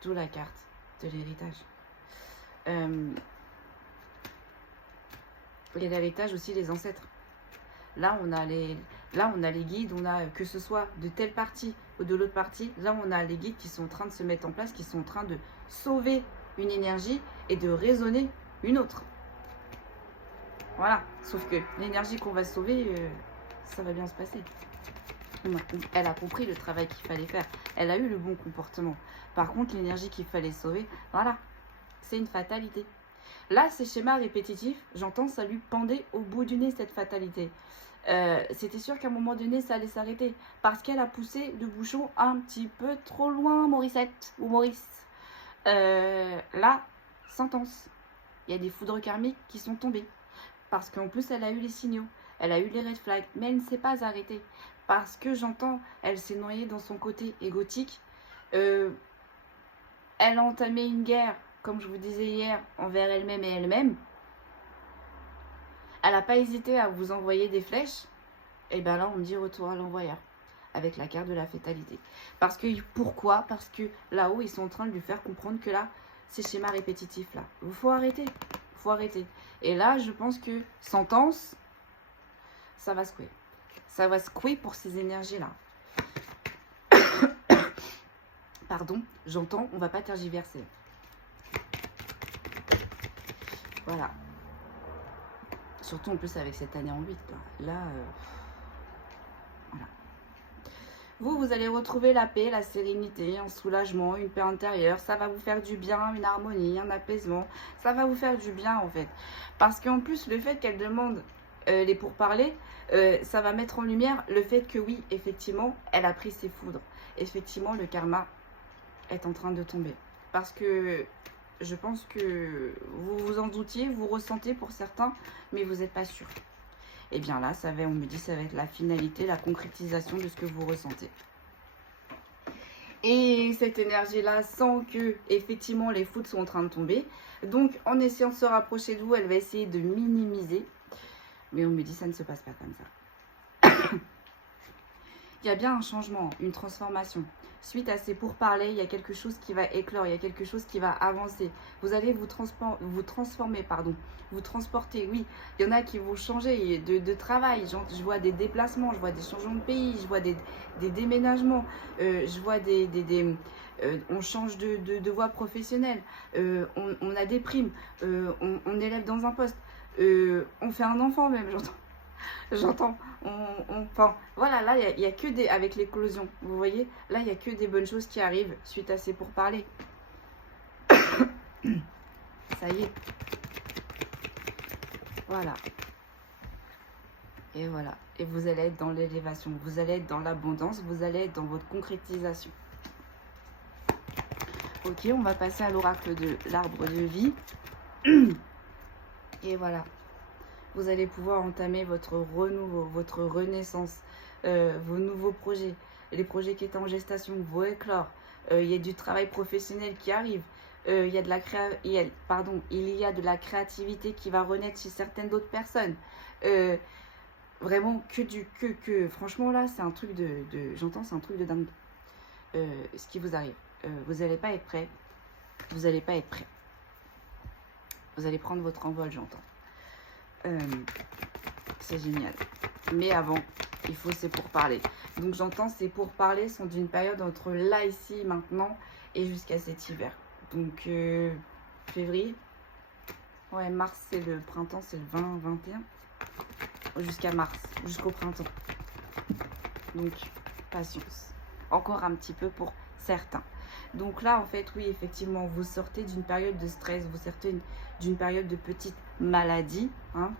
D'où la carte de l'héritage. Et l'héritage aussi, les ancêtres. Là, on a les guides, on a que ce soit de telle partie ou de l'autre partie. Là, on a les guides qui sont en train de se mettre en place, qui sont en train de sauver une énergie et de raisonner une autre. Voilà. Sauf que l'énergie qu'on va sauver, ça va bien se passer. Elle a compris le travail qu'il fallait faire. Elle a eu le bon comportement. Par contre, l'énergie qu'il fallait sauver, voilà, c'est une fatalité. Là, ces schémas répétitifs, j'entends, ça lui pendait au bout du nez, cette fatalité. C'était sûr qu'à un moment donné, ça allait s'arrêter. Parce qu'elle a poussé le bouchon un petit peu trop loin, Morissette ou Maurice. Là, sentence. Il y a des foudres karmiques qui sont tombées. Parce qu'en plus, elle a eu les signaux. Elle a eu les red flags. Mais elle ne s'est pas arrêtée. Parce que j'entends, elle s'est noyée dans son côté égotique. Elle a entamé une guerre, comme je vous disais hier, envers elle-même et elle-même. Elle n'a pas hésité à vous envoyer des flèches. Et bien là, on me dit retour à l'envoyeur. Avec la carte de la fatalité. Parce que, pourquoi? Parce que là-haut, ils sont en train de lui faire comprendre que là, ces schémas répétitifs là, il faut arrêter. Il faut arrêter. Et là, je pense que sentence, ça va secouer. Ça va secouer pour ces énergies-là. Pardon, j'entends, on va pas tergiverser. Voilà. Surtout en plus avec cette année en 8. Là, voilà. vous allez retrouver la paix, la sérénité, un soulagement, une paix intérieure. Ça va vous faire du bien, une harmonie, un apaisement. Ça va vous faire du bien en fait. Parce qu'en plus, le fait qu'elle demande les pourparlers, ça va mettre en lumière le fait que oui, effectivement, elle a pris ses foudres. Effectivement, le karma est en train de tomber. Parce que je pense que vous vous en doutiez, vous ressentez pour certains, mais vous n'êtes pas sûr. Et bien là, on me dit, ça va être la finalité, la concrétisation de ce que vous ressentez. Et cette énergie-là sent que, effectivement, les foudres sont en train de tomber. Donc, en essayant de se rapprocher de vous, elle va essayer de minimiser. Mais on me dit, ça ne se passe pas comme ça. Il y a bien un changement, une transformation. Suite à ces pourparlers, il y a quelque chose qui va éclore, il y a quelque chose qui va avancer. Vous allez vous transformer, vous transporter, oui. Il y en a qui vont changer de travail. Je vois des déplacements, je vois des changements de pays, je vois des déménagements, je vois on change de voie professionnelle, on a des primes, on élève dans un poste, on fait un enfant même, j'entends. Enfin, voilà, là, il y a que des... Avec l'éclosion, vous voyez, là, il n'y a que des bonnes choses qui arrivent suite à ces pourparlers. Ça y est. Voilà. Et voilà. Et vous allez être dans l'élévation, vous allez être dans l'abondance, vous allez être dans votre concrétisation. Ok, on va passer à l'oracle de l'arbre de vie. Et voilà. Vous allez pouvoir entamer votre renouveau, votre renaissance, vos nouveaux projets, les projets qui étaient en gestation, vos éclore. Il y a du travail professionnel qui arrive. Il y a de la créativité qui va renaître chez certaines d'autres personnes. Vraiment franchement là, c'est un truc j'entends, c'est un truc de dingue. Ce qui vous arrive. Vous n'allez pas être prêt. Vous n'allez pas être prêt. Vous allez prendre votre envol, j'entends. C'est génial. Mais avant, il faut ces pourparlers. Donc j'entends ces pourparlers sont d'une période entre là, ici, maintenant et jusqu'à cet hiver. Donc février. Ouais, mars c'est le printemps, c'est le 20-21. Jusqu'à mars, jusqu'au printemps. Donc patience. Encore un petit peu pour certains. Donc là, en fait, oui, effectivement, vous sortez d'une période de stress, vous sortez d'une période de petite maladie. Hein.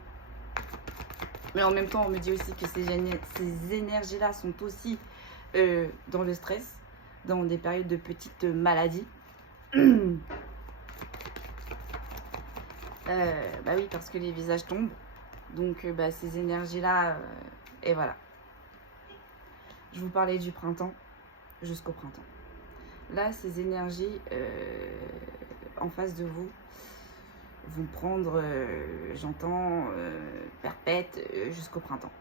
Mais en même temps, on me dit aussi que ces énergies-là sont aussi dans le stress, dans des périodes de petites maladies. Bah oui, parce que les visages tombent. Donc, ces énergies-là, et voilà. Je vous parlais du printemps jusqu'au printemps. Là, ces énergies en face de vous vont prendre, j'entends, perpète jusqu'au printemps.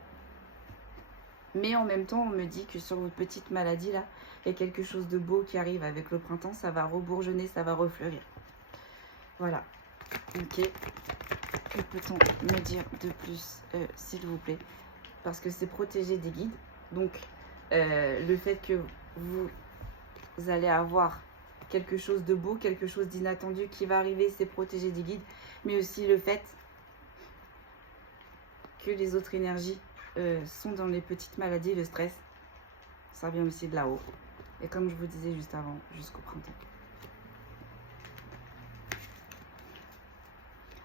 Mais en même temps, on me dit que sur votre petite maladie, là, il y a quelque chose de beau qui arrive avec le printemps. Ça va rebourgeonner, ça va refleurir. Voilà. Ok. Que peut-on me dire de plus, s'il vous plaît? Parce que c'est protéger des guides. Donc, le fait que vous allez avoir quelque chose de beau, quelque chose d'inattendu qui va arriver, c'est protéger des guides. Mais aussi le fait que les autres énergies sont dans les petites maladies, le stress. Ça vient aussi de là-haut. Et comme je vous disais juste avant, jusqu'au printemps.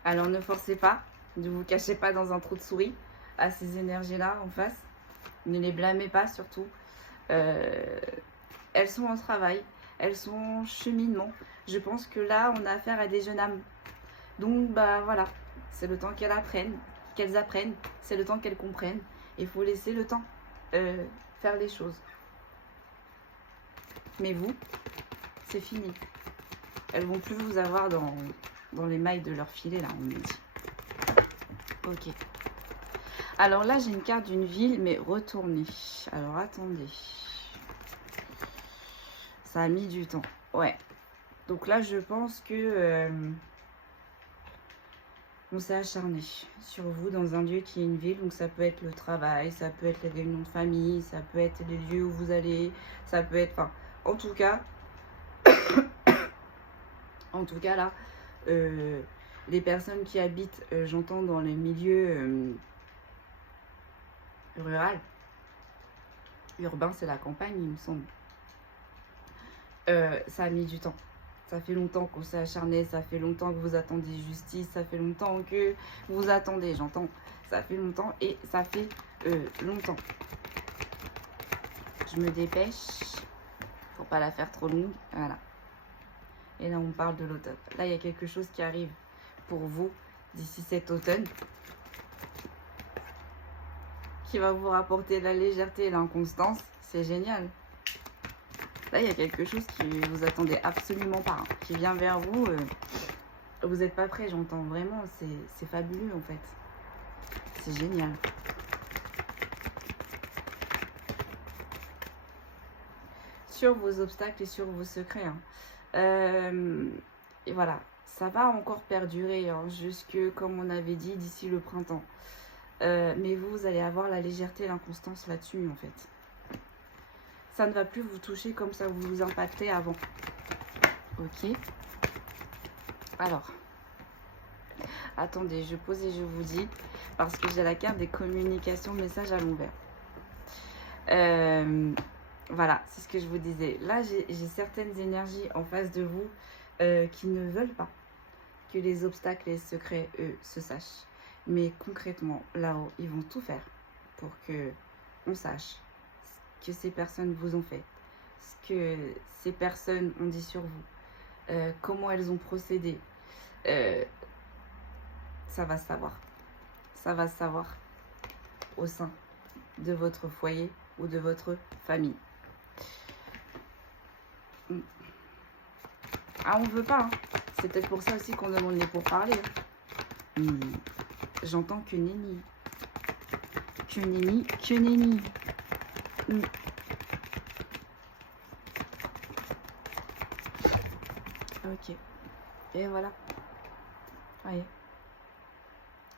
Alors ne forcez pas, ne vous cachez pas dans un trou de souris à ces énergies-là en face. Ne les blâmez pas surtout. Elles sont en travail, elles sont en cheminement. Je pense que là, on a affaire à des jeunes âmes. Donc, voilà, c'est le temps qu'elles apprennent, c'est le temps qu'elles comprennent. Il faut laisser le temps faire les choses. Mais vous, c'est fini. Elles vont plus vous avoir dans les mailles de leur filet, là, on me dit. Ok. Alors là, j'ai une carte d'une ville, mais retournée. Alors, attendez. Ça a mis du temps. Ouais. Donc là, je pense que on s'est acharné sur vous dans un lieu qui est une ville. Donc ça peut être le travail, ça peut être les réunions de famille, ça peut être les lieux où vous allez, ça peut être... Enfin, en tout cas là, les personnes qui habitent, j'entends dans les milieux ruraux, Urbain, c'est la campagne, il me semble. Ça a mis du temps. Ça fait longtemps qu'on s'est acharné, ça fait longtemps que vous attendez justice, ça fait longtemps que vous attendez, j'entends. Ça fait longtemps et ça fait longtemps. Je me dépêche, pour pas la faire trop longue, voilà. Et là, on parle de l'automne. Là, il y a quelque chose qui arrive pour vous d'ici cet automne, qui va vous rapporter la légèreté et l'inconstance. C'est génial. Là, il y a quelque chose qui vous attendez absolument pas, hein, qui vient vers vous. Vous n'êtes pas prêt, j'entends. Vraiment, c'est fabuleux, en fait. C'est génial. Sur vos obstacles et sur vos secrets. Hein. Et voilà, ça va encore perdurer, hein, jusque, comme on avait dit, d'ici le printemps. Mais vous allez avoir la légèreté et l'inconstance là-dessus, en fait. Ça ne va plus vous toucher comme ça vous impactait avant. Ok. Alors, attendez, je pose et je vous dis, parce que j'ai la carte des communications, messages à l'envers. Voilà, c'est ce que je vous disais. Là, j'ai certaines énergies en face de vous qui ne veulent pas que les obstacles et les secrets, eux, se sachent. Mais concrètement, là-haut, ils vont tout faire pour que on sache ce que ces personnes vous ont fait, ce que ces personnes ont dit sur vous, comment elles ont procédé. Ça va se savoir. Ça va se savoir au sein de votre foyer ou de votre famille. Ah, on veut pas, hein. C'est peut-être pour ça aussi qu'on demande les pourparlers. Hein. J'entends que nenni. Que nenni, que nenni. Ok. Et voilà. Voyez.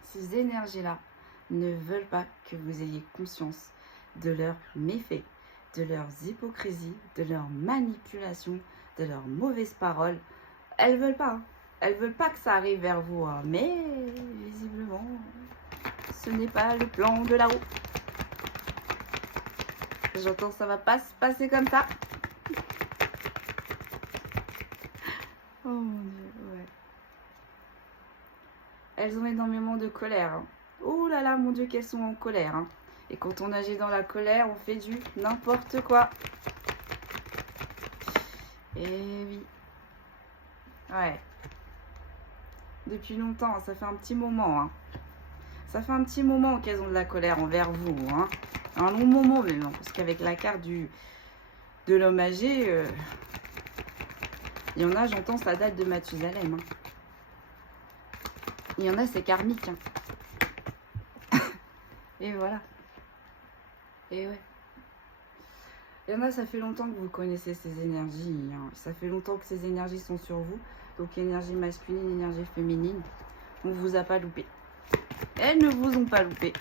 Ces énergies-là ne veulent pas que vous ayez conscience de leurs méfaits, de leurs hypocrisies, de leurs manipulations, de leurs mauvaises paroles. Elles veulent pas. Hein. Elles veulent pas que ça arrive vers vous. Hein. Mais visiblement, ce n'est pas le plan de la roue. J'entends ça va pas se passer comme ça. Oh mon Dieu, ouais. Elles ont énormément de colère. Hein. Oh là là, mon Dieu, qu'elles sont en colère. Hein. Et quand on agit dans la colère, on fait du n'importe quoi. Et oui. Ouais. Depuis longtemps, ça fait un petit moment. Hein. Ça fait un petit moment qu'elles ont de la colère envers vous. Hein. Un long moment même. Parce qu'avec la carte de l'homme âgé, il y en a, j'entends, ça date de Mathusalem. Hein. Il y en a, c'est karmique. Hein. Et voilà. Et ouais. Il y en a, ça fait longtemps que vous connaissez ces énergies. Hein. Ça fait longtemps que ces énergies sont sur vous. Donc énergie masculine, énergie féminine. On ne vous a pas loupé. Elles ne vous ont pas loupé.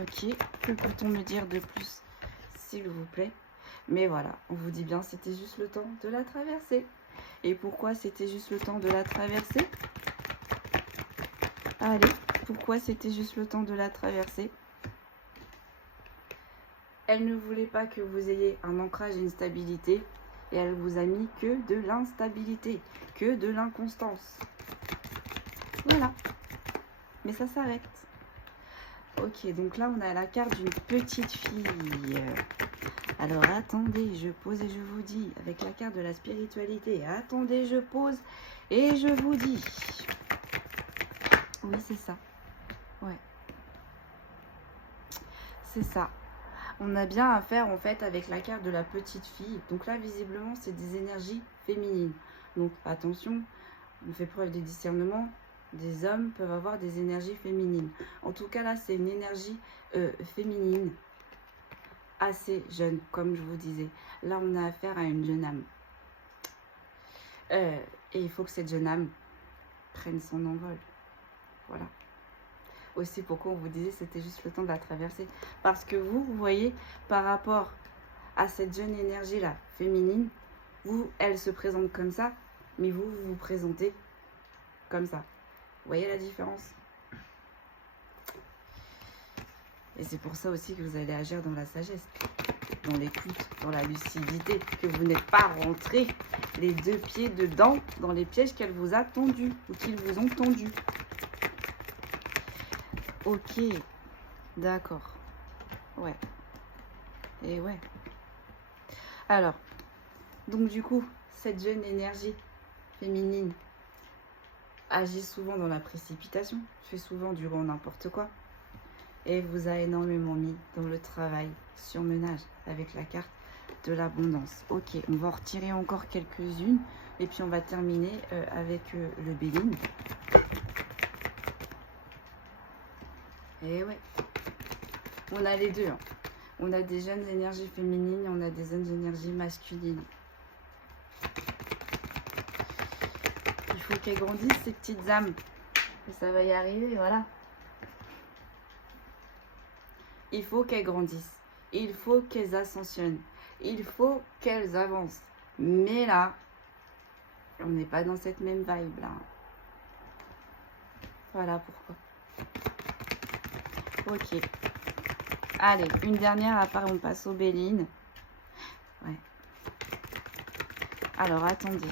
Ok. Que peut-on me dire de plus, s'il vous plaît? Mais voilà, on vous dit bien, c'était juste le temps de la traverser. Et pourquoi c'était juste le temps de la traverser? Allez, pourquoi c'était juste le temps de la traverser? Elle ne voulait pas que vous ayez un ancrage et une stabilité. Et elle vous a mis que de l'instabilité, que de l'inconstance. Voilà. Mais ça s'arrête. Ok, donc là, on a la carte d'une petite fille. Alors, attendez, je pose et je vous dis. Avec la carte de la spiritualité. Attendez, je pose et je vous dis. Oui, c'est ça. Ouais. C'est ça. On a bien à faire en fait avec la carte de la petite fille. Donc là, visiblement, c'est des énergies féminines. Donc attention, on fait preuve de discernement. Des hommes peuvent avoir des énergies féminines. En tout cas, là, c'est une énergie féminine assez jeune, comme je vous disais. Là, on a affaire à une jeune âme. Et il faut que cette jeune âme prenne son envol. Voilà. Aussi pourquoi on vous disait c'était juste le temps de la traverser. Parce que vous voyez, par rapport à cette jeune énergie-là, féminine, vous, elle se présente comme ça, mais vous, vous vous présentez comme ça. Vous voyez la différence? Et c'est pour ça aussi que vous allez agir dans la sagesse, dans l'écoute, dans la lucidité, que vous n'êtes pas rentré les deux pieds dedans dans les pièges qu'elle vous a tendus ou qu'ils vous ont tendus. Ok, d'accord. Ouais. Et ouais. Alors, donc du coup, cette jeune énergie féminine agit souvent dans la précipitation, fait souvent du grand n'importe quoi. Et vous a énormément mis dans le travail surmenage avec la carte de l'abondance. Ok, on va en retirer encore quelques-unes et puis on va terminer avec le Béline. Et ouais, on a les deux. Hein. On a des jeunes énergies féminines et on a des jeunes énergies masculines. Il faut qu'elles grandissent, ces petites âmes. Et ça va y arriver, voilà. Il faut qu'elles grandissent. Il faut qu'elles ascensionnent. Il faut qu'elles avancent. Mais là, on n'est pas dans cette même vibe là. Voilà pourquoi. Ok. Allez, une dernière, après on passe aux Bélines. Ouais. Alors, attendez.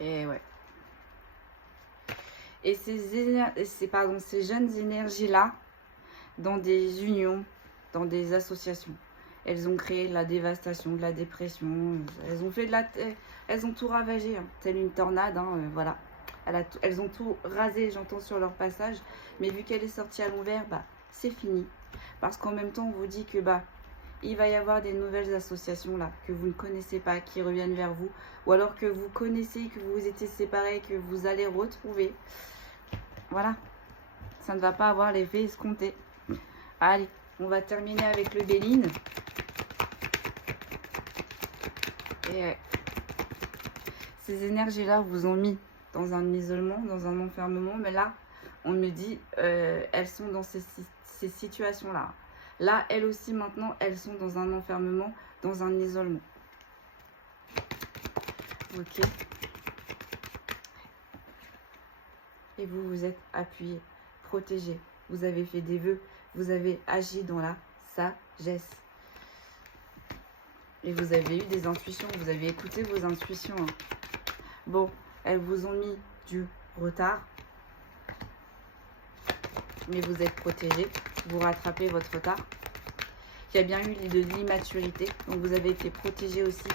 Et ouais. Et ces jeunes énergies-là, dans des unions, dans des associations, elles ont créé de la dévastation, de la dépression. Elles ont fait elles ont tout ravagé, hein, telle une tornade, hein, voilà. Elles ont tout rasé, j'entends sur leur passage. Mais vu qu'elle est sortie à l'envers, bah, c'est fini. Parce qu'en même temps, on vous dit que bah, il va y avoir des nouvelles associations là, que vous ne connaissez pas, qui reviennent vers vous. Ou alors que vous connaissez, que vous étiez séparés, que vous allez retrouver. Voilà. Ça ne va pas avoir l'effet escompté. Allez, on va terminer avec le Béline. Et ces énergies-là vous ont mis dans un isolement, dans un enfermement. Mais là, on me dit, elles sont dans ces situations-là. Là, elles aussi, maintenant, elles sont dans un enfermement, dans un isolement. Ok. Et vous, vous êtes appuyé, protégé. Vous avez fait des vœux. Vous avez agi dans la sagesse. Et vous avez eu des intuitions. Vous avez écouté vos intuitions. Hein. Bon, elles vous ont mis du retard. Mais vous êtes protégé. Vous rattrapez votre retard. Il y a bien eu de l'immaturité. Donc vous avez été protégé aussi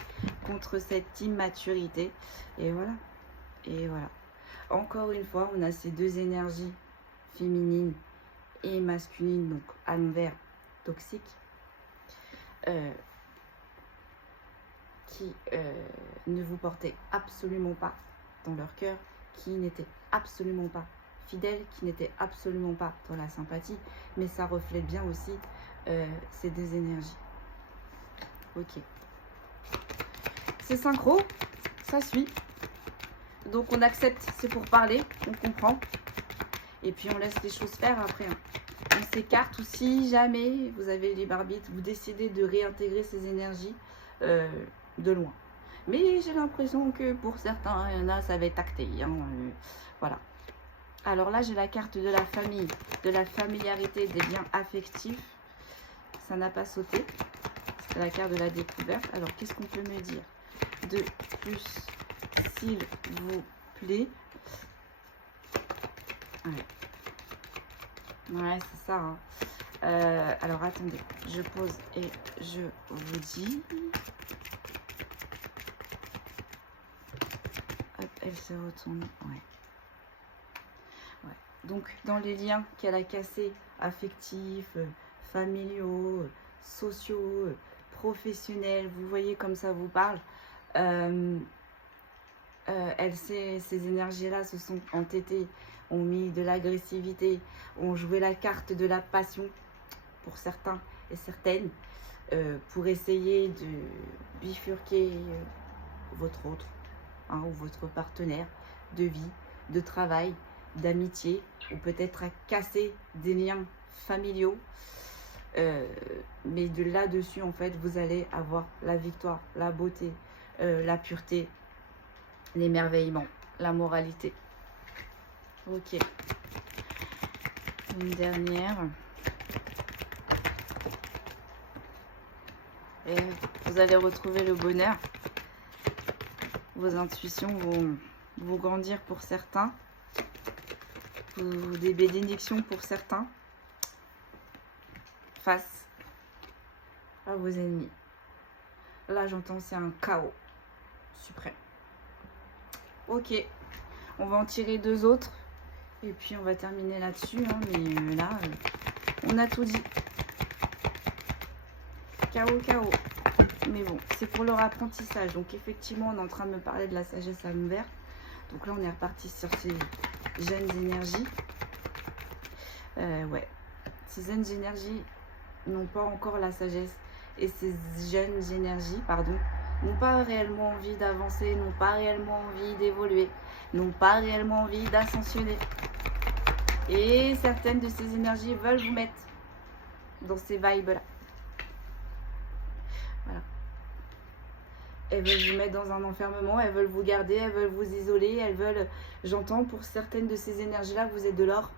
contre cette immaturité. Et voilà. Et voilà. Encore une fois, on a ces deux énergies féminines et masculines, donc à l'envers, toxiques, qui ne vous portaient absolument pas dans leur cœur, qui n'étaient absolument pas fidèles, qui n'étaient absolument pas dans la sympathie, mais ça reflète bien aussi ces deux énergies. Ok. C'est synchro, ça suit. Donc on accepte, c'est pour parler, on comprend. Et puis on laisse les choses faire après. Hein. On s'écarte ou si jamais vous avez le libre arbitre, vous décidez de réintégrer ces énergies de loin. Mais j'ai l'impression que pour certains, il y en a, ça va être acté. Hein, voilà. Alors là, j'ai la carte de la famille, de la familiarité, des liens affectifs. Ça n'a pas sauté. C'est la carte de la découverte. Alors, qu'est-ce qu'on peut me dire de plus, s'il vous plaît? Ouais, c'est ça. Hein. Alors, attendez. Je pose et je vous dis. Hop, elle se retourne. Ouais. Donc, dans les liens qu'elle a cassés, affectifs, familiaux, sociaux, professionnels, vous voyez comme ça vous parle, ces énergies-là se sont entêtées, ont mis de l'agressivité, ont joué la carte de la passion pour certains et certaines, pour essayer de bifurquer votre autre, hein, ou votre partenaire de vie, de travail, d'amitié, ou peut-être à casser des liens familiaux. Mais de là-dessus, en fait, vous allez avoir la victoire, la beauté, la pureté, l'émerveillement, la moralité. Ok. Une dernière. Et vous allez retrouver le bonheur. Vos intuitions vont grandir pour certains. Des bénédictions pour certains. Face à vos ennemis. Là, j'entends, c'est un chaos suprême. Ok. On va en tirer 2 autres. Et puis, on va terminer là-dessus. Hein, mais là, on a tout dit. Chaos, chaos. Mais bon, c'est pour leur apprentissage. Donc, effectivement, on est en train de me parler de la sagesse à l'envers. Donc là, on est reparti sur ces jeunes énergies. Ouais. Ces jeunes énergies n'ont pas encore la sagesse. Et ces jeunes énergies, pardon, n'ont pas réellement envie d'avancer, n'ont pas réellement envie d'évoluer, n'ont pas réellement envie d'ascensionner. Et certaines de ces énergies veulent vous mettre dans ces vibes-là. Voilà. Elles veulent vous mettre dans un enfermement, elles veulent vous garder, elles veulent vous isoler, elles veulent... J'entends pour certaines de ces énergies-là, vous êtes de l'or.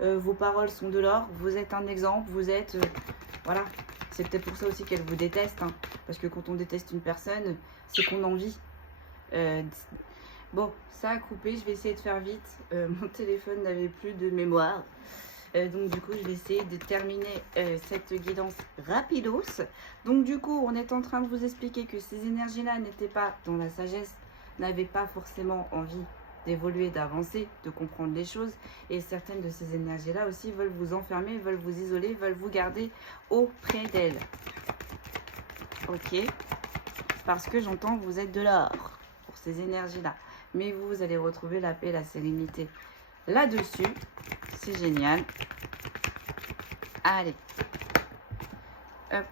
Vos paroles sont de l'or, vous êtes un exemple, vous êtes... voilà. C'est peut-être pour ça aussi qu'elles vous détestent. Hein, parce que quand on déteste une personne, c'est qu'on en vit. Bon, ça a coupé, je vais essayer de faire vite. Mon téléphone n'avait plus de mémoire. Donc du coup, je vais essayer de terminer cette guidance rapidos. Donc du coup, on est en train de vous expliquer que ces énergies-là n'étaient pas dans la sagesse, n'avaient pas forcément envie d'évoluer, d'avancer, de comprendre les choses. Et certaines de ces énergies-là aussi veulent vous enfermer, veulent vous isoler, veulent vous garder auprès d'elles. Ok. Parce que j'entends que vous êtes de l'or pour ces énergies-là. Mais vous allez retrouver la paix, la sérénité là-dessus. C'est génial. Allez. Hop.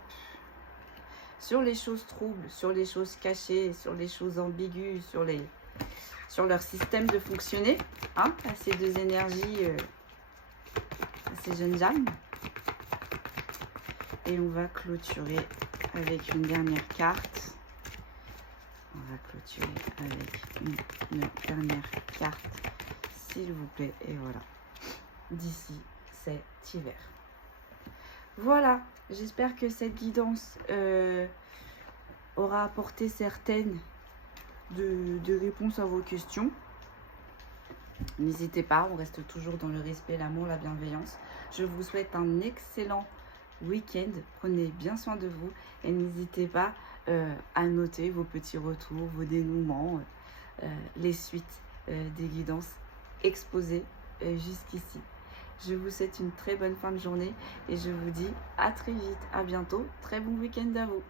Sur les choses troubles, sur les choses cachées, sur les choses ambiguës, sur leur système de fonctionner, hein, à ces 2 énergies, à ces jeunes âmes. Et on va clôturer avec une dernière carte. On va clôturer avec une dernière carte, s'il vous plaît. Et voilà, d'ici cet hiver. Voilà, j'espère que cette guidance aura apporté certaines de réponses à vos questions. N'hésitez pas, on reste toujours dans le respect, l'amour, la bienveillance. Je vous souhaite un excellent week-end. Prenez bien soin de vous et n'hésitez pas à noter vos petits retours, vos dénouements, les suites des guidances exposées jusqu'ici. Je vous souhaite une très bonne fin de journée et je vous dis à très vite, à bientôt. Très bon week-end à vous.